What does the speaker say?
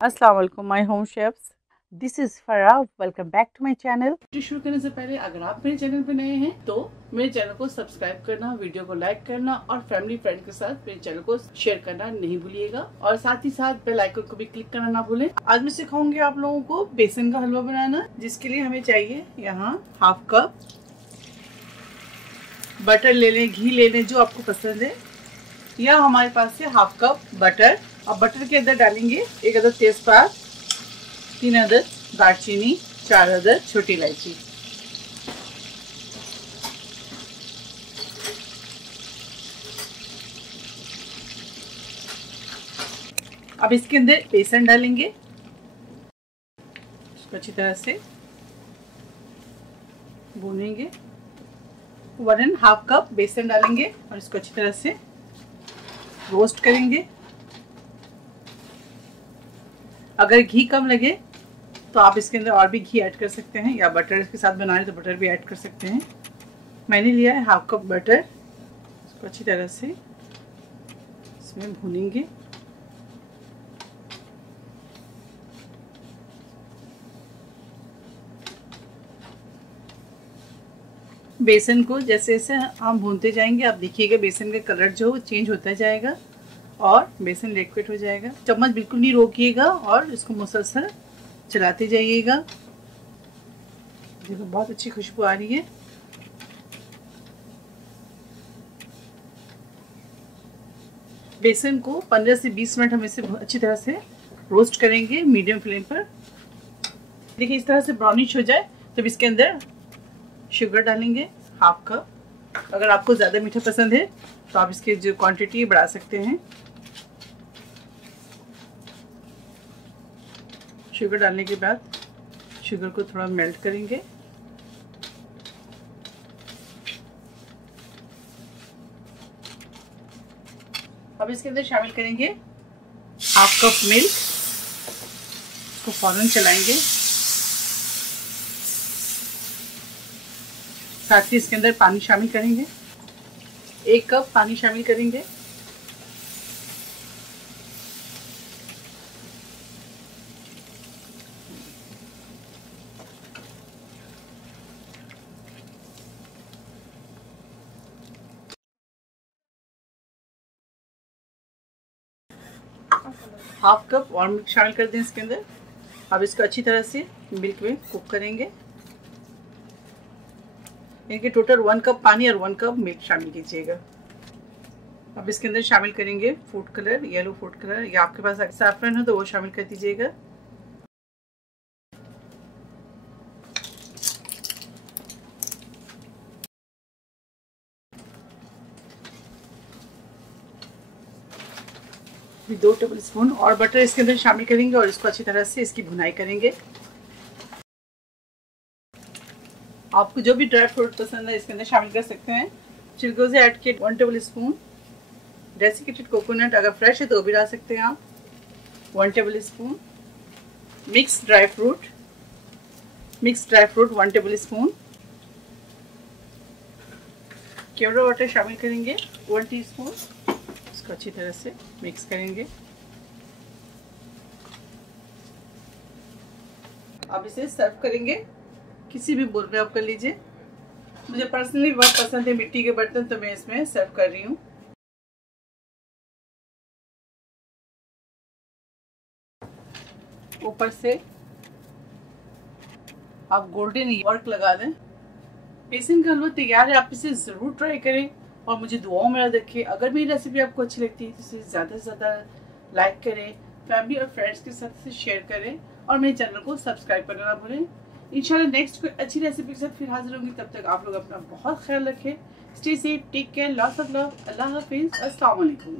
अस्सलाम वालेकुम my home chefs, this is Farah. Welcome back to my channel. शुरू करने से पहले अगर आप मेरे चैनल पे नए हैं तो मेरे चैनल को सब्सक्राइब करना, वीडियो को लाइक करना और फैमिली फ्रेंड के साथ मेरे चैनल को शेयर करना नहीं भूलिएगा और साथ ही साथ बेल आइकन को भी क्लिक करना ना भूलें। आज मैं सिखाऊंगी आप लोगों को बेसन का हलवा बनाना, जिसके लिए हमें चाहिए यहाँ हाफ कप बटर ले लें, घी ले लें जो आपको पसंद है, या हमारे पास है हाफ कप बटर। अब बटर के अंदर डालेंगे 1 अदद तेजपात, 3 अदद दालचीनी, 4 अदद छोटी इलायची। अब इसके अंदर बेसन डालेंगे, इसको अच्छी तरह से भूनेंगे। 1.5 कप बेसन डालेंगे और इसको अच्छी तरह से रोस्ट करेंगे। अगर घी कम लगे तो आप इसके अंदर और भी घी ऐड कर सकते हैं, या बटर के साथ बना रहे तो बटर भी ऐड कर सकते हैं। मैंने लिया है हाफ कप बटर, इसको अच्छी तरह से इसमें भूनेंगे। बेसन को जैसे जैसे हम भूनते जाएंगे आप देखिएगा बेसन का कलर जो चेंज होता जाएगा और बेसन लिक्विड हो जाएगा। चम्मच बिल्कुल नहीं रोकिएगा और इसको मुसलसल चलाते जाइएगा। देखो बहुत अच्छी खुशबू आ रही है। बेसन को 15 से 20 मिनट हम इसे अच्छी तरह से रोस्ट करेंगे मीडियम फ्लेम पर। देखिए इस तरह से ब्राउनिश हो जाए तब इसके अंदर शुगर डालेंगे हाफ कप। अगर आपको ज़्यादा मीठा पसंद है तो आप इसकी जो क्वांटिटी बढ़ा सकते हैं। शुगर डालने के बाद शुगर को थोड़ा मेल्ट करेंगे। अब इसके अंदर शामिल करेंगे हाफ कप मिल्क, इसको फौरन चलाएंगे। साथ ही इसके अंदर पानी शामिल करेंगे, 1 कप पानी शामिल करेंगे। हाफ कप और मिल्क शामिल कर दें इसके अंदर। अब इसको अच्छी तरह से मिल्क में कुक करेंगे। इनके टोटल 1 कप पानी और 1 कप मिल्क शामिल कीजिएगा। अब इसके अंदर शामिल करेंगे food colour, yellow food colour, या आपके पास सैफरन हो तो वो शामिल कर दीजिएगा। भी 2 टेबल स्पून और बटर इसके अंदर शामिल करेंगे और इसको अच्छी तरह से इसकी भुनाई करेंगे। आपको जो भी ड्राई फ्रूट पसंद है इसके अंदर शामिल कर सकते हैं। चिलगोज़े ऐड किए 1 टेबल स्पून, डेसिकेटेड कोकोनट अगर फ्रेश है तो भी डाल सकते हैं आप 1 tablespoon, mix dry fruit 1 tablespoon, kewra water शामिल करेंगे 1 टीस्पून। इसको अच्छी तरह से मिक्स करेंगे। अब इसे सर्व करेंगे, किसी भी बोल में आप कर लीजिए। मुझे पर्सनली बहुत पसंद है मिट्टी के बर्तन, तो मैं इसमें सर्व कर रही हूँ। ऊपर से आप गोल्डन वर्क लगा दें। बेसन का हलवा तैयार है, आप इसे ज़रूर ट्राई करें और मुझे दुआओं में याद रखें। अगर मेरी रेसिपी आपको अच्छी लगती है तो इसे ज़्यादा से ज़्यादा लाइक करें, फैमिली और फ्रेंड्स के साथ इसे शेयर करें और मेरे चैनल को सब्सक्राइब करना ना भूलें। इंशाल्लाह नेक्स्ट कोई अच्छी रेसिपी के साथ फिर हाजिर होंगी। तब तक आप लोग अपना बहुत ख्याल रखें। Stay safe, take care, lots of love, Allah हाफिज़, अस्सलाम वालेकुम।